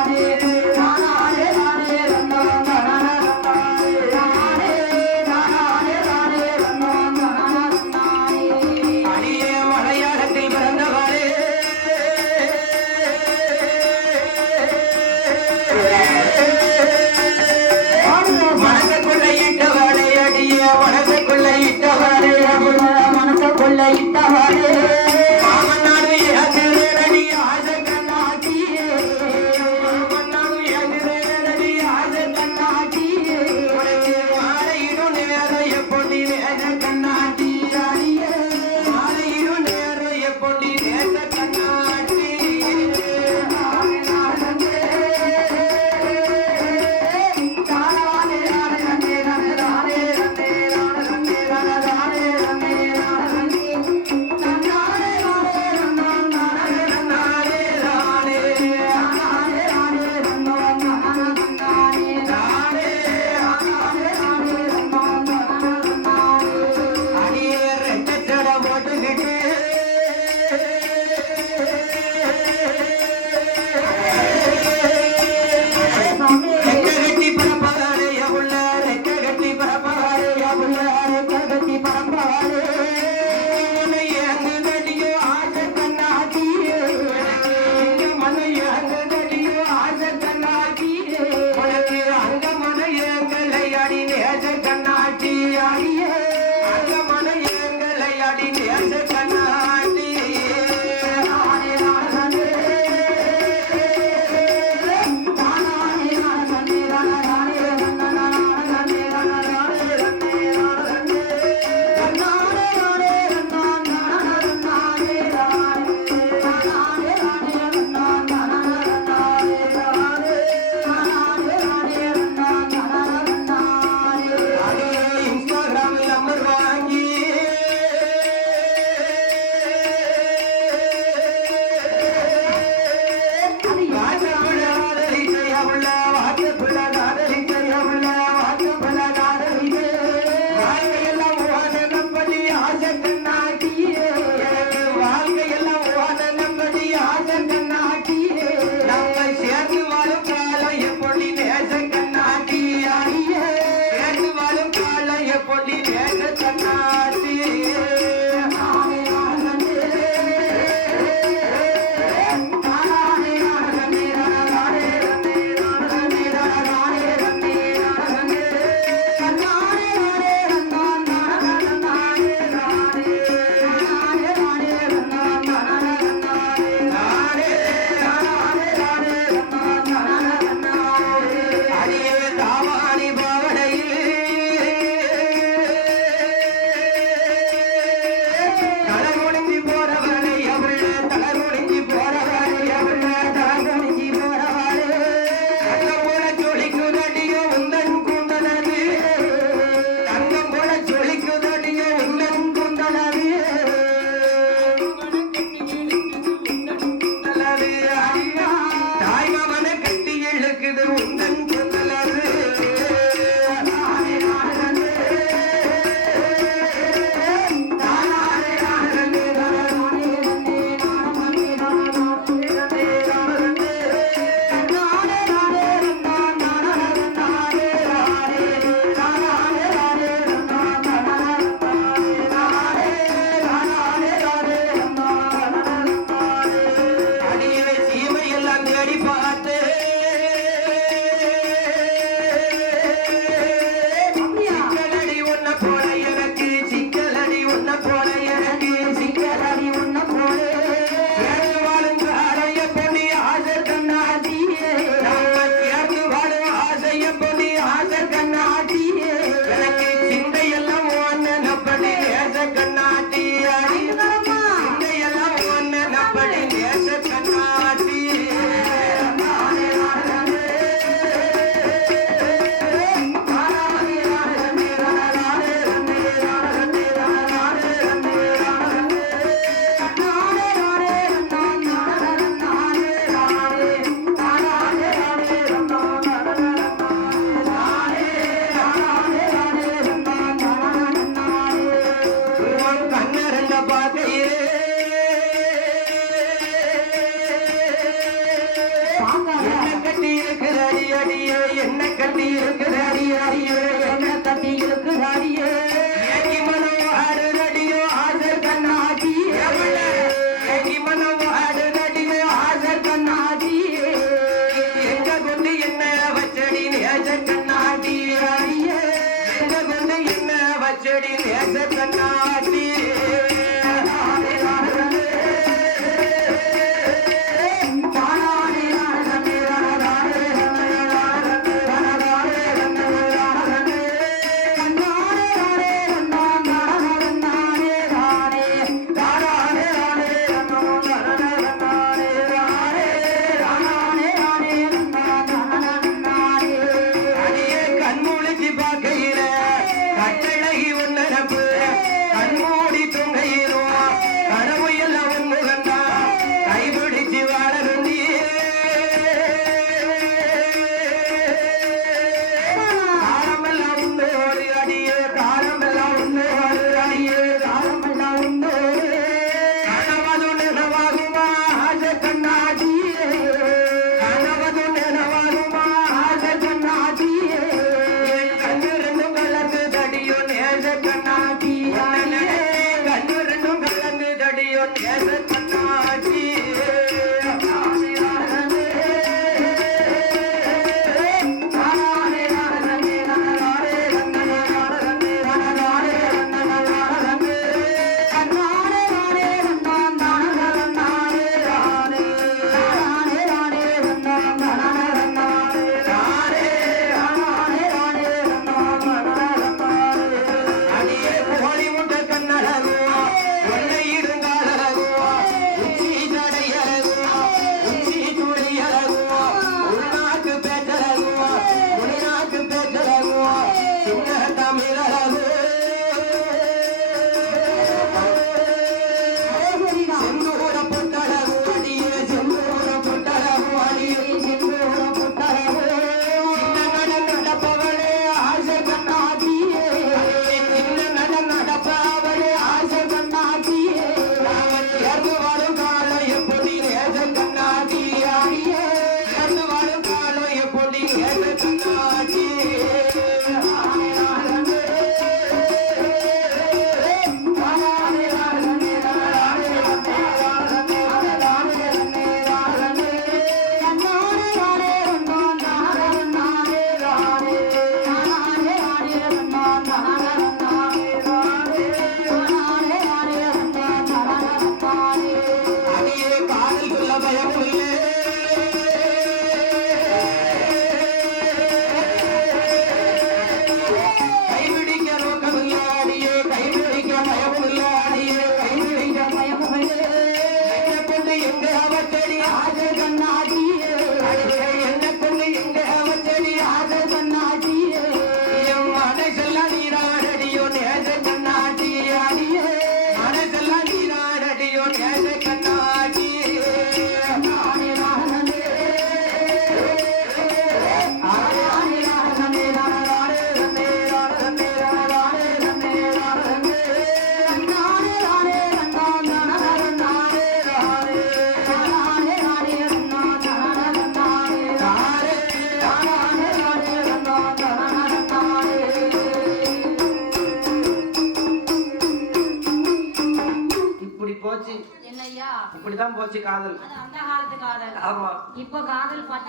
Hare ரெட்டச்சட போட்டுக்கிட்டு ಮಾಡಿ ನೇಸತನ आज गन्ना இப்படிதான் போச்சு காதல். அந்த காலத்து காதல். ஆமா. இப்ப காதல் பட்டா